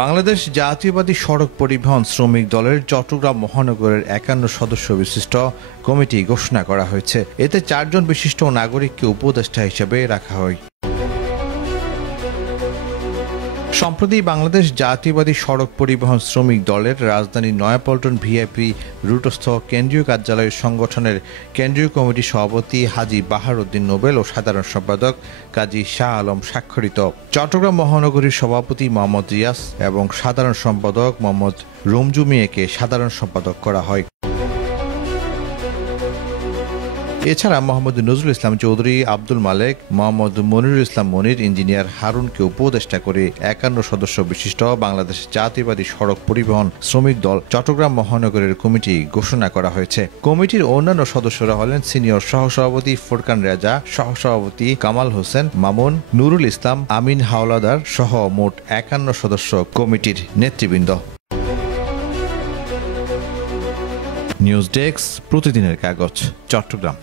বাংলাদেশ জাতীয়বাদী সড়ক পরিবহন শ্রমিক দলের চট্টগ্রাম মহানগরের ৫১ সদস্য বিশিষ্ট কমিটি ঘোষণা করা হয়েছে। এতে ৪ জন বিশিষ্ট নাগরিককে উপদেষ্টা হিসেবে রাখা হয়। সম্প্রতি বাংলাদেশ জাতীয়বাদী সড়ক পরিবহন শ্রমিক দলের রাজধানী নয়াপল্টন ভিআইপি রুটস্থ কেন্দ্রীয় কার্যালয়ের সংগঠনের কেন্দ্রীয় কমিটির সভাপতি হাজী বাহার উদ্দিন নোবেল ও সাধারণ সম্পাদক কাজী শাহ আলম স্বাক্ষরিত চট্টগ্রাম মহানগরীর সভাপতি মোহাম্মদ রিয়াস এবং সাধারণ সম্পাদক মোহাম্মদ রমজু মিয়াকে সাধারণ সম্পাদক করা হয়। এছাড়া মোহাম্মদ নজরুল ইসলাম চৌধুরী, আব্দুল মালেক, মোহাম্মদ মনিরুল ইসলাম মনির, ইঞ্জিনিয়ার হারুনকে উপদেষ্টা করে ৫১ সদস্য বিশিষ্ট বাংলাদেশ জাতীয়বাদী সড়ক পরিবহন শ্রমিক দল চট্টগ্রাম মহানগরের কমিটি ঘোষণা করা হয়েছে। কমিটির অন্যান্য সদস্যরা হলেন সিনিয়র সহসভাপতি ফোরকান রেজা, সহসভাপতি কামাল হোসেন মামুন, নুরুল ইসলাম, আমিন হাওলাদার সহ মোট ৫১ সদস্য কমিটির নেতৃবৃন্দ। নিউজ ডেস্ক, প্রতিদিনের কাগজ, চট্টগ্রাম।